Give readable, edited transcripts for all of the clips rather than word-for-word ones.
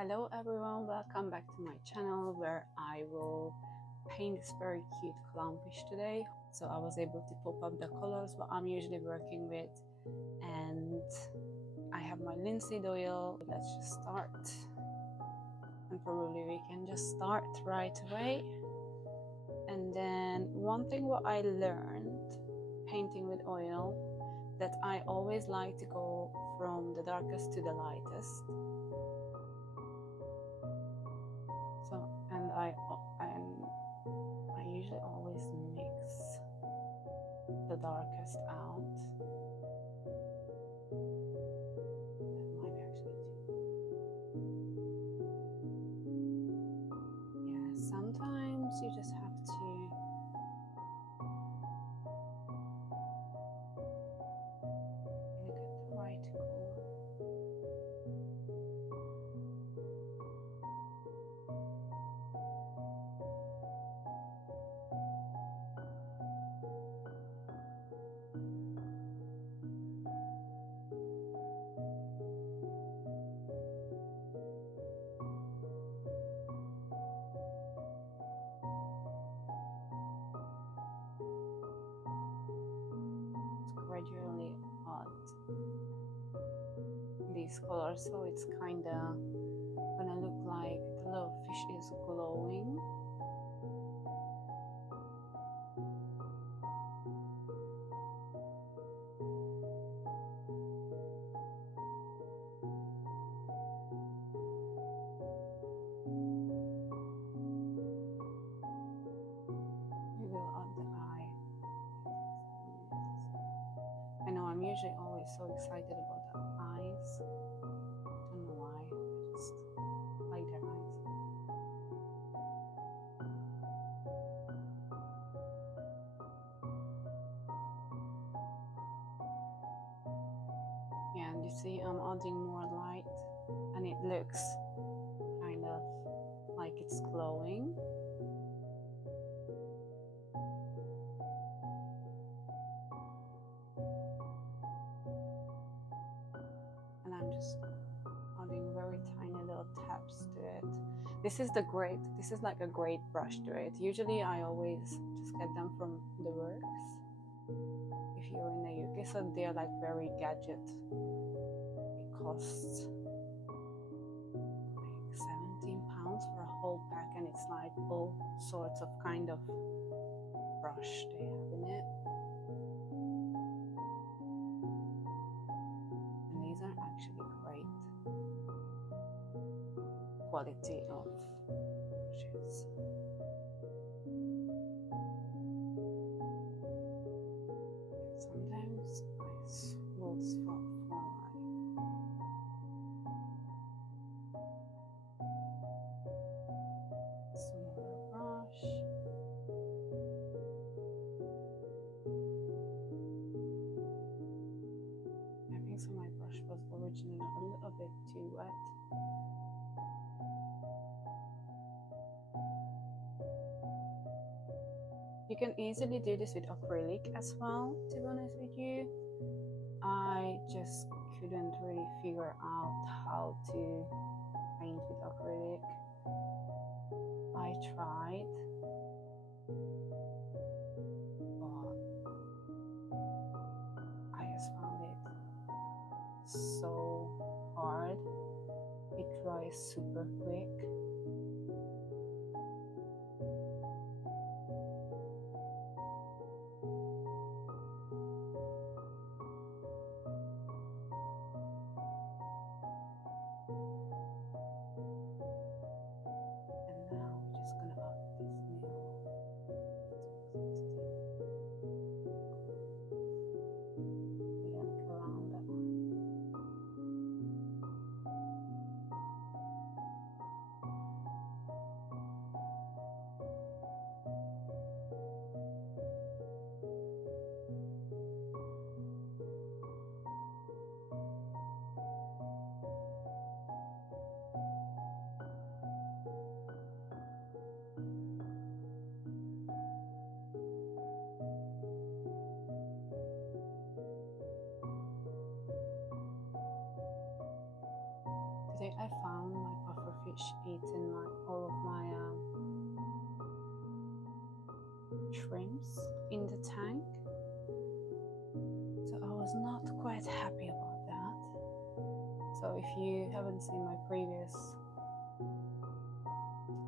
Hello everyone, welcome back to my channel where I will paint this very cute clownfish today. So I was able to pop up the colors what I'm usually working with, and I have my linseed oil. Let's just start, and probably we can just start right away. And then one thing what I learned painting with oil, that I always like to go from the darkest to the lightest. So, and I usually always mix the darkest out. That might be actually too. Yeah, sometimes you just have to look at the right color. Gradually add these colors so it's kinda gonna look like the little fish is glowing. We will add the eye. I know I'm usually always so excited about the eyes. Don't know why, I just like their eyes. Yeah, and you see I'm adding more light and it looks kind of like it's glowing. And I'm just adding very tiny little taps to it. This is like a great brush to it. Usually I always just get them from the works if you're in the UK, so they're like very gadget. It costs like £17 for a whole pack, and it's like all sorts of kind of brush they have in it. And these are actually great quality of brushes. Sometimes I will swap for like smaller brush. I think so my brush was originally a little bit too wet. You can easily do this with acrylic as well, to be honest with you. I just couldn't really figure out how to paint with acrylic. I tried, but I just found it so hard. It dries super quick. much eaten all of my shrimps in the tank, so I was not quite happy about that. So if you haven't seen my previous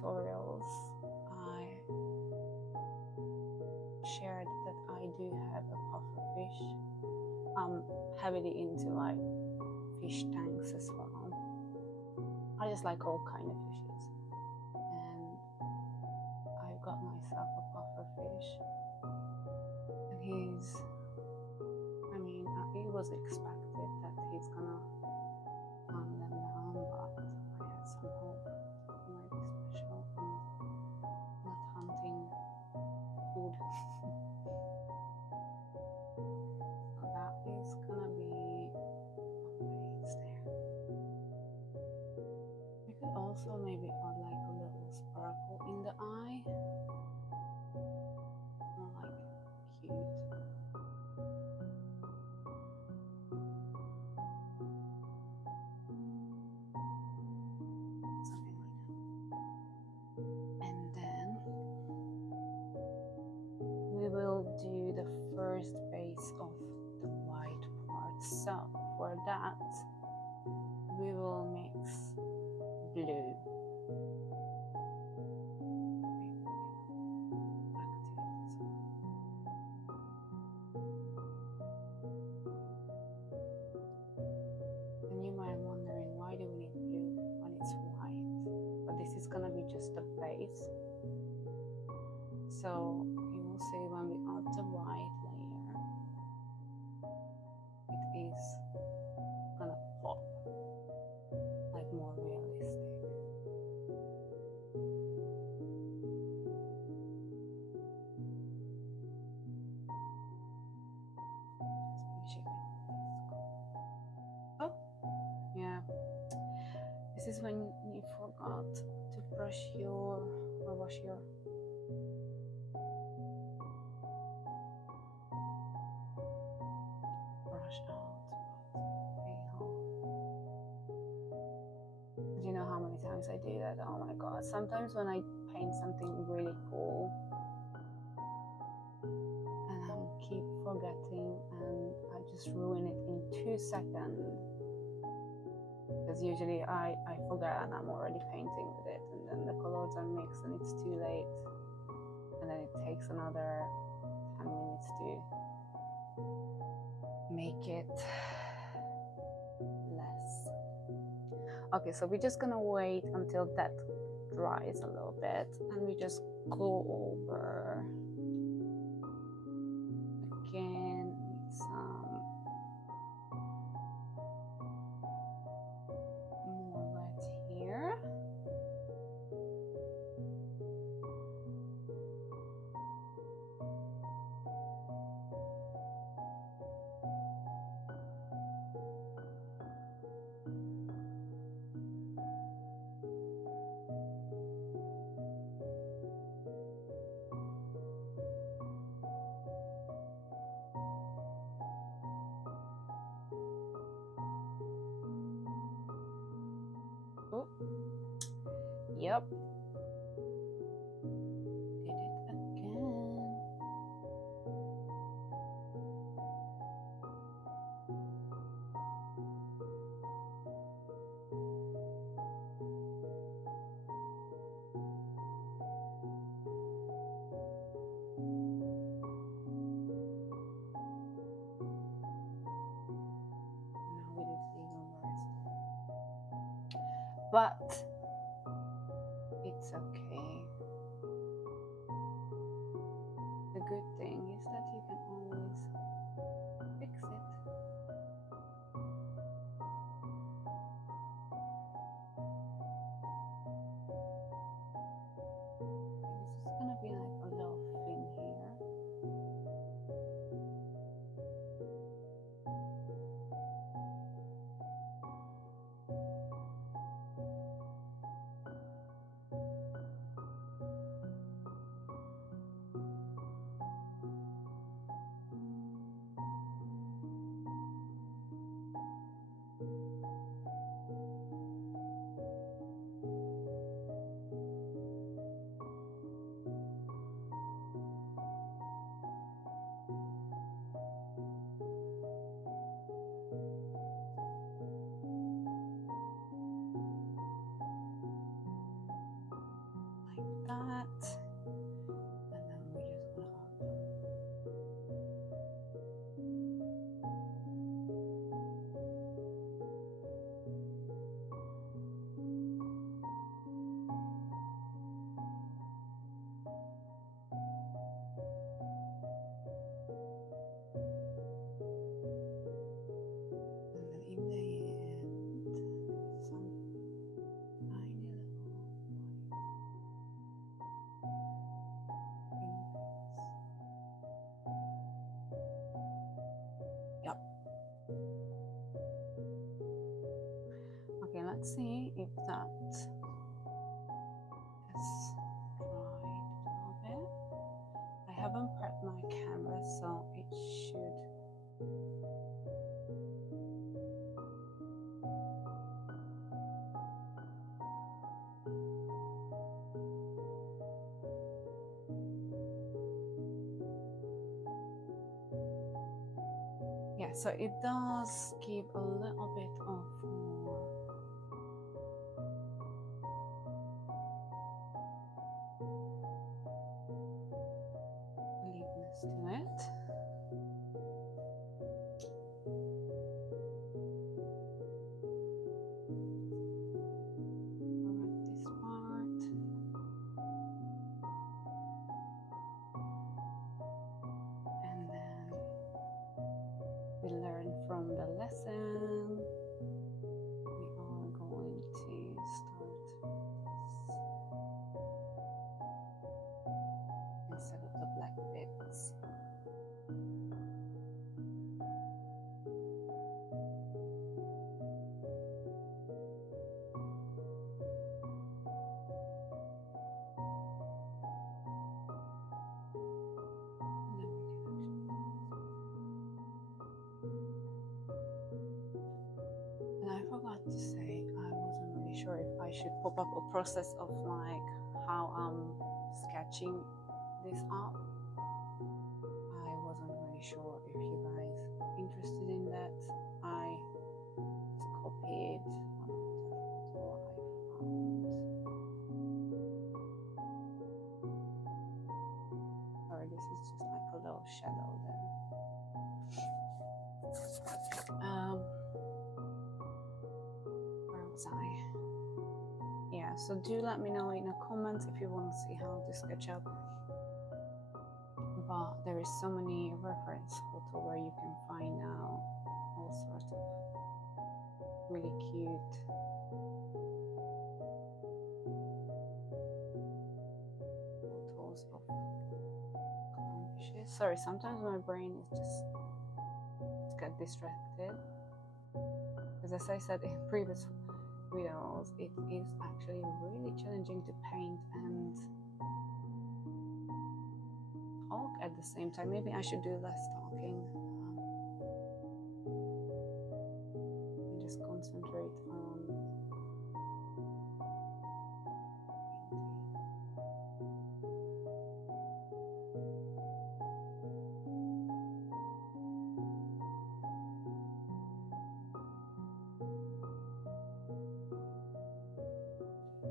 tutorials, I shared that I do have a puffer fish. I'm heavily into like fish tanks as well. I just like all kind of fishes, and I got myself a puffer fish, and it was expected that he's gonna calm them down, but I had some hope he might be special and not hunting food. So that is gonna be ways there. We could also maybe add like a little sparkle in the eye. More like cute. Something like that. And then we will do the first base of the white part. So for that we will mix blue. And you might be wondering, why do we need blue when it's white? But this is gonna be just the base. So you will see when we add the white layer, it is gonna pop like more realistic. Just finish it with this. Oh, yeah. This is when you forgot to brush or wash your brush out. But hey ho. Do you know how many times I do that? Oh my god. Sometimes when I paint something really cool and I keep forgetting and I just ruin it in 2 seconds. Because usually I forget and I'm already painting with it, and then the colors are mixed and it's too late, and then it takes another 10 minutes to make it less. Okay, so we're just gonna wait until that dries a little bit, and we just go over again with some more red here. Oh, yep. Did it again. Now we did it even worse. But it's okay. The good thing is that you can always fix it. This is gonna be like a little fin here. if that has dried a bit. I haven't prepped my canvas, so it should yeah, so it does give a little bit of more leafness to it. This part. And then we learn from the lesson. We are going to start this instead of the black bits. And I forgot to say, I wasn't really sure if I should pop up a process of like how I'm sketching this up. I wasn't really sure if you guys are interested in that. I just copied one of the photo I found. Sorry, this is just like a little shadow there. Where was I? Yeah, so do let me know in the comments if you want to see how to sketch up. But there is so many reference photo where you can find out all sorts of really cute photos of clownfishes. Sorry, sometimes my brain is just get distracted, because as I said in previous videos, it is actually really challenging to paint and talk at the same time. Maybe I should do less talking and just concentrate on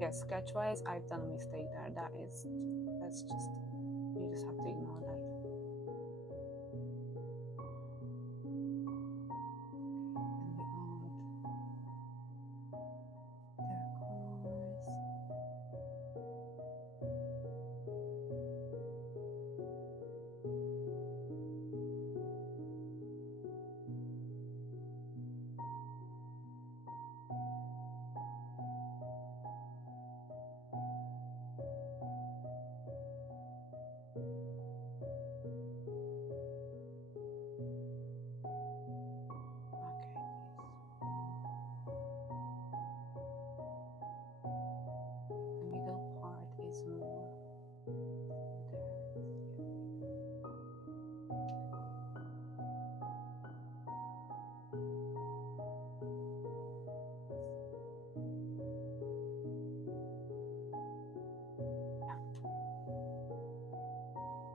yeah, sketch wise I've done a mistake there. That's just, you just have to ignore that.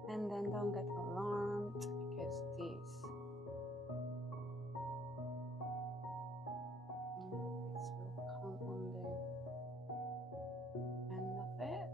And then don't get alarmed because these notes will come on the end of it.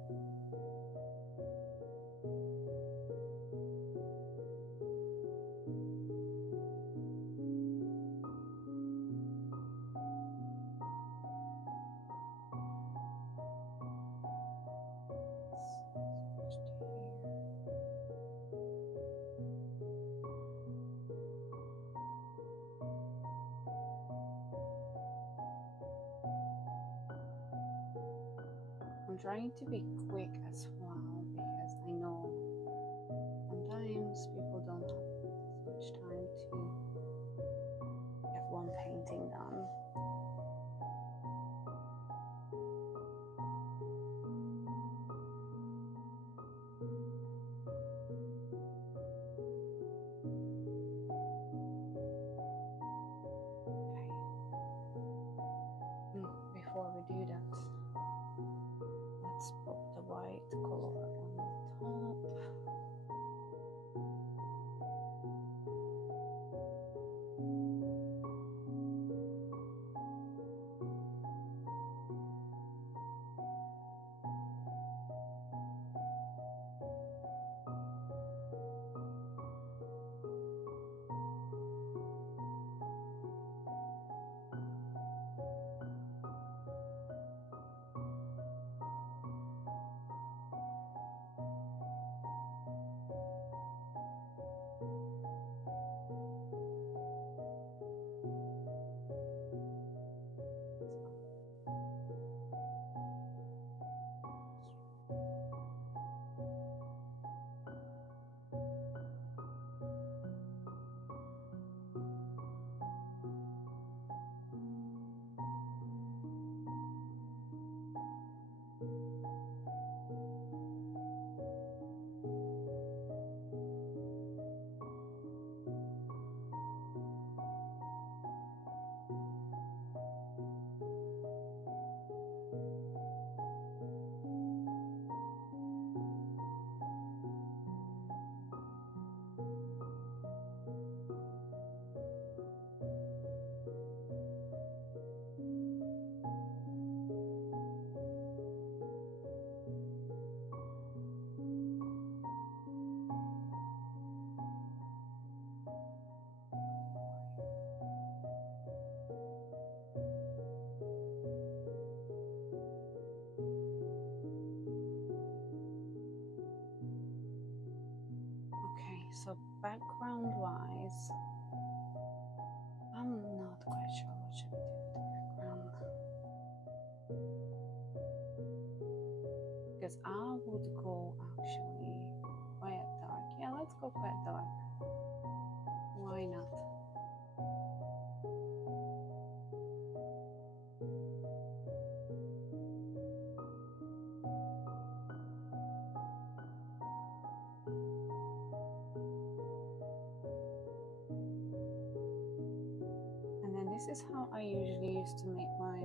I'm trying to be quick as well because I know sometimes people don't have this much time to get one painting done. eyes. I'm not quite sure what should we do with the background, because I would go actually quite dark. Yeah, let's go quite dark. Why not? And then this is how I usually used to make my